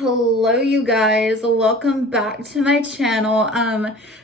Hello you guys, welcome back to my channel.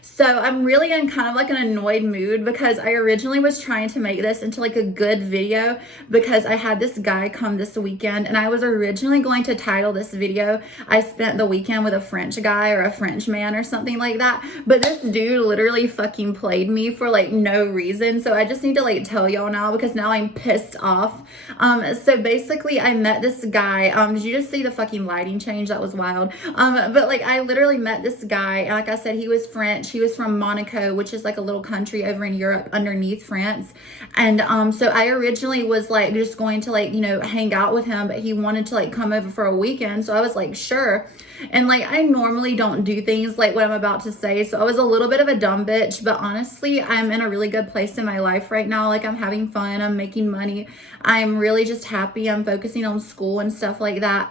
So I'm really in kind of like an annoyed mood because I originally was trying to make this into like a good video because I had this guy come this weekend, and I was originally going to title this video I spent the weekend with a French guy or a French man or something like that, but this dude literally fucking played me for like no reason. So I just need to like tell y'all now because now I'm pissed off. So basically I met this guy. Did you just see the fucking lighting change? That was wild. But like I literally met this guy, and like I said, he was French. He was from Monaco, which is like a little country over in Europe underneath France. And so I originally was like just going to like, you know, hang out with him, but he wanted to like come over for a weekend. So I was like, sure. And like I normally don't do things like what I'm about to say, so I was a little bit of a dumb bitch, but honestly I'm in a really good place in my life right now. Like I'm having fun, I'm making money, I'm really just happy, I'm focusing on school and stuff like that.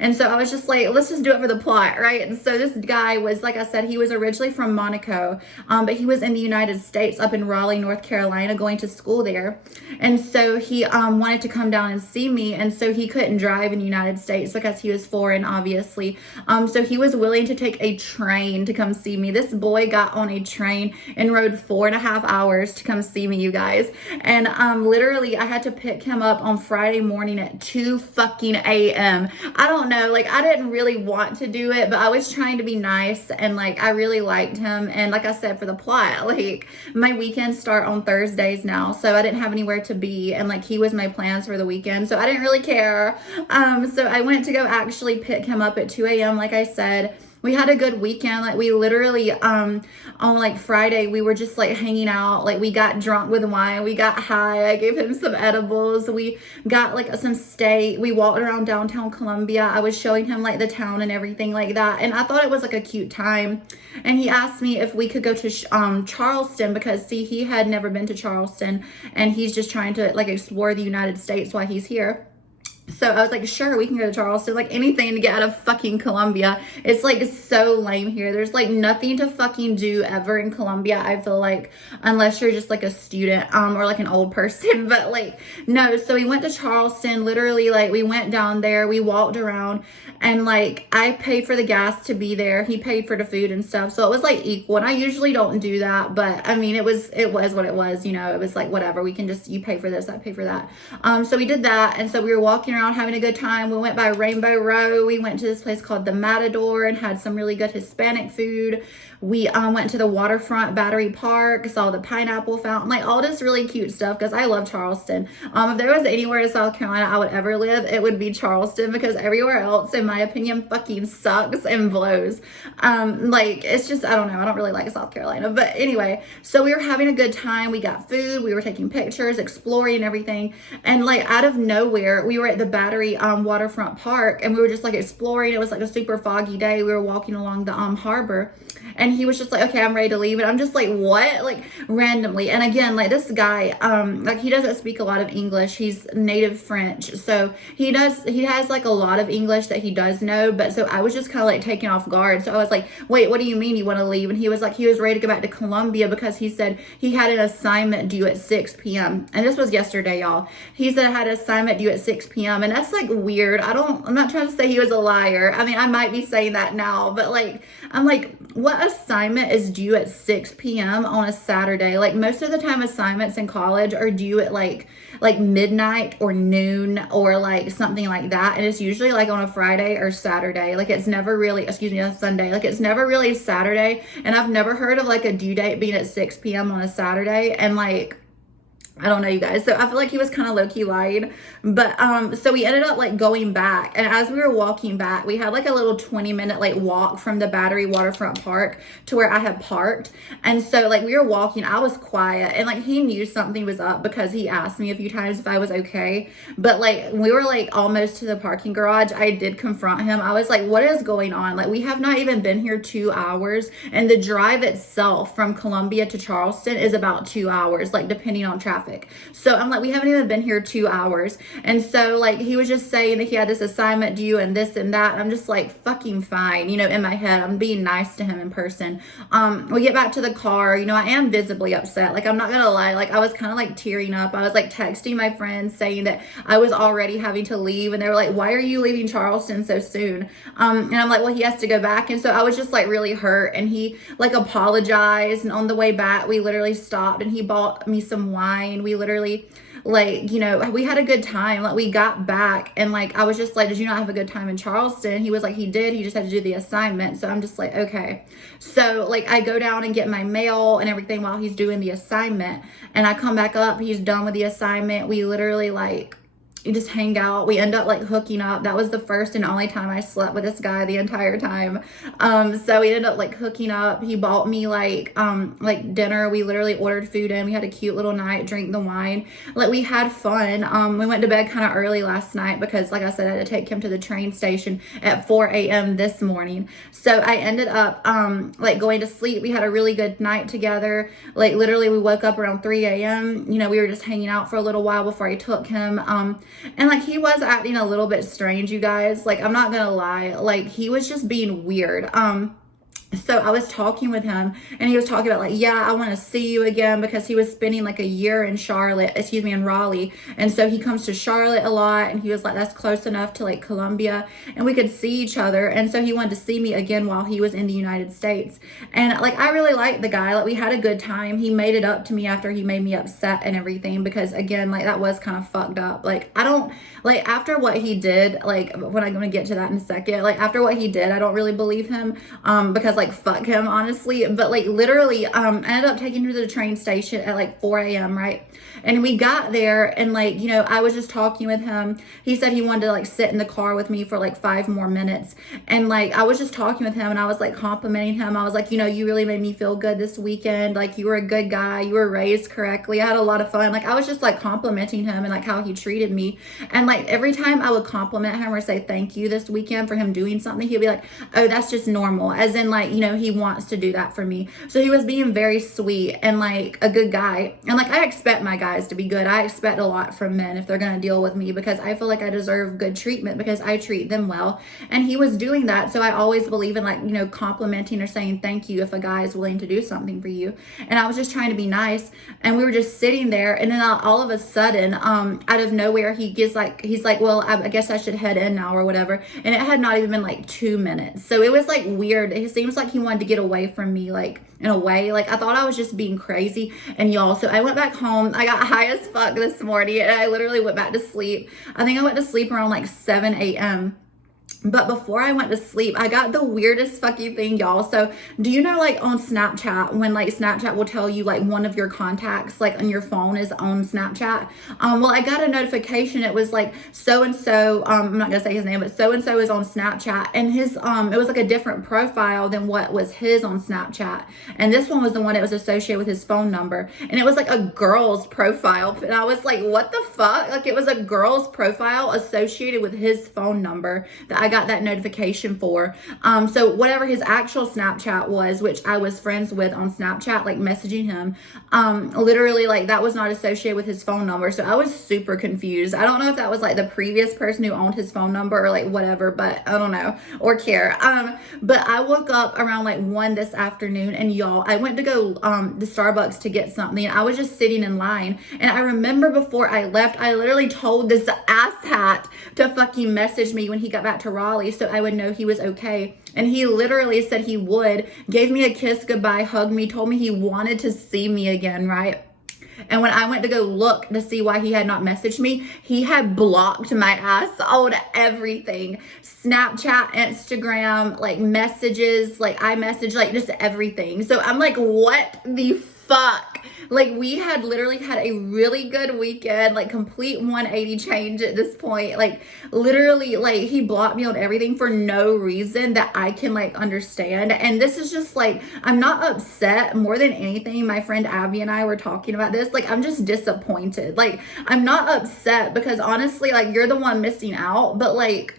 And so I was just like, let's just do it for the plot, right? And so this guy was, like I said, he was originally from Monaco, but he was in the United States up in Raleigh, North Carolina, going to school there. And so he wanted to come down and see me, and so he couldn't drive in the United States because he was foreign, obviously. So he was willing to take a train to come see me. This boy got on a train and rode 4.5 hours to come see me, you guys. And literally I had to pick him up on Friday morning at 2 fucking a.m. I don't know, like I didn't really want to do it, but I was trying to be nice, and like I really liked him. And like I said, for the plot, like my weekends start on Thursdays now, so I didn't have anywhere to be, and like he was my plans for the weekend, so I didn't really care. So I went to go actually pick him up at 2 a.m. like I said. We had a good weekend. Like we literally on like Friday we were just like hanging out. Like we got drunk with wine, we got high, I gave him some edibles, we got like some steak, we walked around downtown Columbia, I was showing him like the town and everything like that, and I thought it was like a cute time. And he asked me if we could go to Charleston because see, he had never been to Charleston, and he's just trying to like explore the United States while he's here. So I was like, sure, we can go to Charleston, like anything to get out of fucking Columbia. It's like so lame here. There's like nothing to fucking do ever in Columbia, I feel like, unless you're just like a student or like an old person. But like no, so we went to Charleston. Literally, like we went down there, we walked around, and like I paid for the gas to be there, he paid for the food and stuff, so it was like equal. And I usually don't do that, but I mean it was what it was, you know. It was like whatever, we can just, you pay for this, I pay for that. So we did that, and so we were walking around having a good time. We went by Rainbow Row, we went to this place called the Matador and had some really good Hispanic food. We went to the waterfront Battery Park, saw the pineapple fountain, like all this really cute stuff because I love Charleston. If there was anywhere in South Carolina I would ever live, it would be Charleston, because everywhere else in my opinion fucking sucks and blows. Like it's just, I don't know, I don't really like South Carolina. But anyway, so we were having a good time, we got food, we were taking pictures, exploring and everything, and like out of nowhere we were at the Battery waterfront park, and we were just like exploring. It was like a super foggy day, we were walking along the harbor, and he was just like, okay, I'm ready to leave. And I'm just like, what? Like randomly. And again, like this guy, like he doesn't speak a lot of English, he's native French, so he has like a lot of English that he does know. But so I was just kind of like taken off guard, so I was like, wait, what do you mean you want to leave? And he was like, he was ready to go back to Columbia because he said he had an assignment due at 6 p.m. and this was yesterday, y'all. He said I had an assignment due at 6 p.m. and that's like weird. I'm not trying to say he was a liar, I mean I might be saying that now, but like I'm like, what assignment is due at 6 p.m. on a Saturday? Like most of the time assignments in college are due at like midnight or noon or like something like that, and it's usually like on a Friday or Saturday. Like it's never really, excuse me, on Sunday, like it's never really Saturday. And I've never heard of like a due date being at 6 p.m. on a Saturday. And like I don't know, you guys. So I feel like he was kind of low-key lying. But so we ended up like going back, and as we were walking back, we had like a little 20-minute like walk from the Battery waterfront park to where I had parked. And so like we were walking, I was quiet, and like he knew something was up because he asked me a few times if I was okay. But like we were like almost to the parking garage, I did confront him. I was like, what is going on? Like we have not even been here 2 hours, and the drive itself from Columbia to Charleston is about 2 hours, like depending on traffic traffic. So I'm like, we haven't even been here 2 hours. And so like, he was just saying that he had this assignment due and this and that. And I'm just like, fucking fine. You know, in my head, I'm being nice to him in person. We get back to the car. You know, I am visibly upset. Like, I'm not gonna lie. Like, I was kind of like tearing up. I was like texting my friends saying that I was already having to leave. And they were like, why are you leaving Charleston so soon? And I'm like, well, he has to go back. And so I was just like really hurt. And he like apologized. And on the way back, we literally stopped and he bought me some wine. We literally, like, you know, we had a good time. Like, we got back and like, I was just like, did you not have a good time in Charleston? He was like, he did. He just had to do the assignment. So I'm just like, okay. So like, I go down and get my mail and everything while he's doing the assignment. And I come back up, he's done with the assignment. We literally like, you just hang out. We end up like hooking up. That was the first and only time I slept with this guy the entire time. So we ended up like hooking up. He bought me like dinner. We literally ordered food in. We had a cute little night, drank the wine. Like, we had fun. We went to bed kind of early last night because, like I said, I had to take him to the train station at 4 a.m. this morning. So I ended up like going to sleep. We had a really good night together. Like, literally we woke up around 3 a.m. You know, we were just hanging out for a little while before I took him. And like, he was acting a little bit strange, you guys. Like, I'm not gonna lie, like, he was just being weird. So I was talking with him and he was talking about like, yeah, I want to see you again, because he was spending like a year in in Raleigh. And so he comes to Charlotte a lot, and he was like, that's close enough to like Columbia and we could see each other. And so he wanted to see me again while he was in the United States. And like, I really liked the guy. Like, we had a good time. He made it up to me after he made me upset and everything, because again, like, that was kind of fucked up. Like, I don't like, after what he did, like, when I'm going to get to that in a second, like, after what he did, I don't really believe him, because like, fuck him, honestly. But like, literally, I ended up taking her to the train station at like 4 a.m. right? And we got there and like, you know, I was just talking with him. He said he wanted to like sit in the car with me for like 5 more minutes. And like, I was just talking with him and I was like complimenting him. I was like, you know, you really made me feel good this weekend. Like, you were a good guy. You were raised correctly. I had a lot of fun. Like, I was just like complimenting him and like how he treated me. And like, every time I would compliment him or say thank you this weekend for him doing something, he'd be like, oh, that's just normal. As in like, you know, he wants to do that for me. So he was being very sweet and like a good guy. And like, I expect my guys to be good. I expect a lot from men if they're going to deal with me, because I feel like I deserve good treatment because I treat them well. And he was doing that. So I always believe in like, you know, complimenting or saying thank you if a guy is willing to do something for you. And I was just trying to be nice. And we were just sitting there. And then all of a sudden, out of nowhere, he's like, well, I guess I should head in now or whatever. And it had not even been like 2 minutes. So it was like weird. It seems like he wanted to get away from me, like, in a way. Like, I thought I was just being crazy. And y'all, so I went back home. I got high as fuck this morning and I literally went back to sleep. I think I went to sleep around like 7 a.m. But before I went to sleep, I got the weirdest fucking thing, y'all. So do you know, like, on Snapchat, when like Snapchat will tell you like one of your contacts like on your phone is on Snapchat? Well, I got a notification. It was like so-and-so, I'm not gonna say his name, but so-and-so is on Snapchat, and his it was like a different profile than what was his on Snapchat. And this one was the one that was associated with his phone number, and it was like a girl's profile. And I was like, what the fuck? Like, it was a girl's profile associated with his phone number that I got that notification for. So whatever his actual Snapchat was, which I was friends with on Snapchat, like messaging him, literally like that was not associated with his phone number. So I was super confused. I don't know if that was like the previous person who owned his phone number or like whatever, but I don't know or care. But I woke up around like 1 this afternoon, and y'all, I went to go to Starbucks to get something. I was just sitting in line, and I remember before I left, I literally told this asshat to fucking message me when he got back to Raleigh so I would know he was okay. And he literally said he would, gave me a kiss goodbye, hugged me, told me he wanted to see me again, right? And when I went to go look to see why he had not messaged me, he had blocked my ass on everything. Snapchat, Instagram, like messages, like iMessage, like just everything. So I'm like, what the fuck? Like, we had literally had a really good weekend, like complete 180 change at this point. Like, literally, like, he blocked me on everything for no reason that I can like understand. And this is just like, I'm not upset. More than anything, my friend Abby and I were talking about this. Like, I'm just disappointed. Like, I'm not upset because honestly, like, you're the one missing out. But like,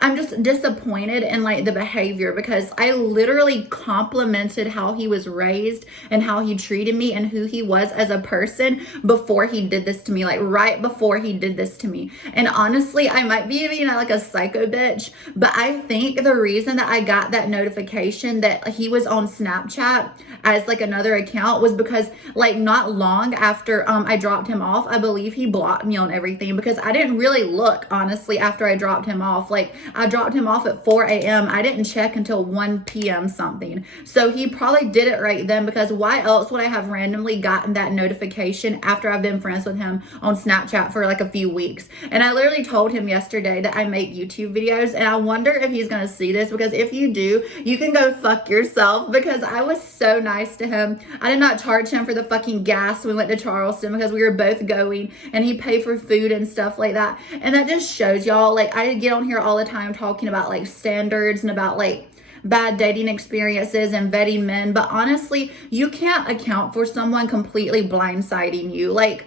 I'm just disappointed in like the behavior, because I literally complimented how he was raised and how he treated me and who he was as a person before he did this to me, like right before he did this to me. And honestly, I might be being like a psycho bitch, but I think the reason that I got that notification that he was on Snapchat as like another account was because like not long after I dropped him off, I believe he blocked me on everything, because I didn't really look, honestly, after I dropped him off. Like, I dropped him off at 4 a.m. I didn't check until 1 p.m. something. So he probably did it right then, because why else would I have randomly gotten that notification after I've been friends with him on Snapchat for like a few weeks? And I literally told him yesterday that I make YouTube videos, and I wonder if he's going to see this, because if you do, you can go fuck yourself, because I was so nice to him. I did not charge him for the fucking gas. We went to Charleston because we were both going, and he paid for food and stuff like that. And that just shows y'all, like, I get on here all the time talking about like standards and about like bad dating experiences and vetting men, but honestly, you can't account for someone completely blindsiding you. Like,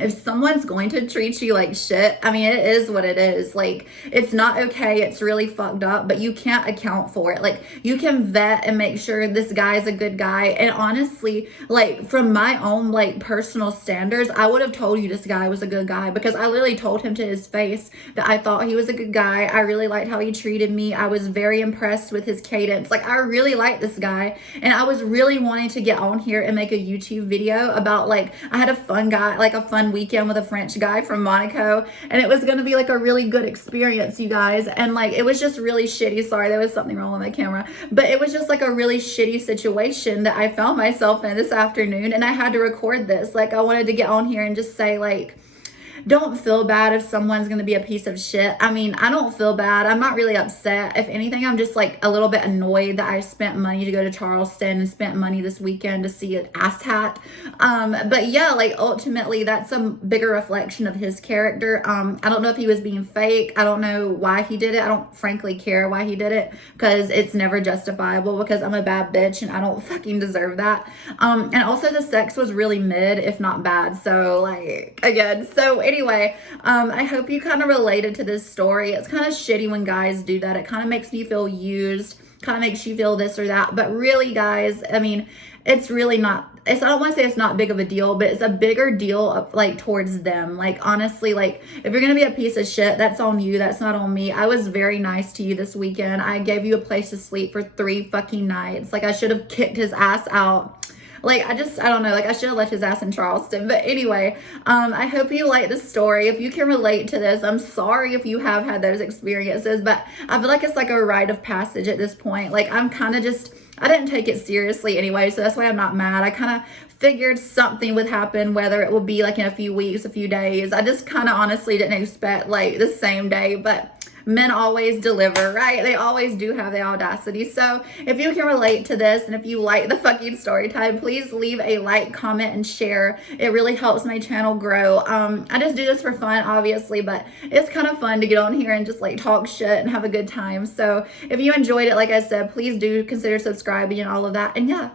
if someone's going to treat you like shit, I mean, it is what it is. Like, it's not okay. It's really fucked up, but you can't account for it. Like, you can vet and make sure this guy is a good guy. And honestly, like, from my own, like, personal standards, I would have told you this guy was a good guy, because I literally told him to his face that I thought he was a good guy. I really liked how he treated me. I was very impressed with his cadence. Like, I really liked this guy. And I was really wanting to get on here and make a YouTube video about, like, I had a fun guy, like, a fun weekend with a French guy from Monaco, and it was going to be like a really good experience, you guys. And like, it was just really shitty. Sorry, there was something wrong with my camera, but it was just like a really shitty situation that I found myself in this afternoon, and I had to record this. Like, I wanted to get on here and just say, like, don't feel bad if someone's going to be a piece of shit. I mean, I don't feel bad. I'm not really upset. If anything, I'm just like a little bit annoyed that I spent money to go to Charleston and spent money this weekend to see an asshat. But yeah, like, ultimately that's a bigger reflection of his character. I don't know if he was being fake. I don't know why he did it. I don't frankly care why he did it, because it's never justifiable, because I'm a bad bitch and I don't fucking deserve that. And also the sex was really mid, if not bad. So like, again, so anyway, I hope you kind of related to this story. It's kind of shitty when guys do that. It kind of makes me feel used, kind of makes you feel this or that. But really, guys, I mean, it's really not, I don't want to say it's not big of a deal, but it's a bigger deal of, like, towards them. Like, honestly, like, if you're going to be a piece of shit, that's on you. That's not on me. I was very nice to you this weekend. I gave you a place to sleep for 3 fucking nights. Like, I should have kicked his ass out. Like, I don't know, like, I should have left his ass in Charleston. But anyway, I hope you like this story. If you can relate to this, I'm sorry if you have had those experiences, but I feel like it's like a rite of passage at this point. Like, I'm kind of just, I didn't take it seriously anyway, so that's why I'm not mad. I kind of figured something would happen, whether it would be like in a few weeks, a few days. I just kind of honestly didn't expect like the same day, but men always deliver, right? They always do have the audacity. So if you can relate to this, and if you like the fucking story time, please leave a like, comment, and share. It really helps my channel grow. I just do this for fun, obviously, but it's kind of fun to get on here and just like talk shit and have a good time. So if you enjoyed it, like I said, please do consider subscribing and all of that. And yeah,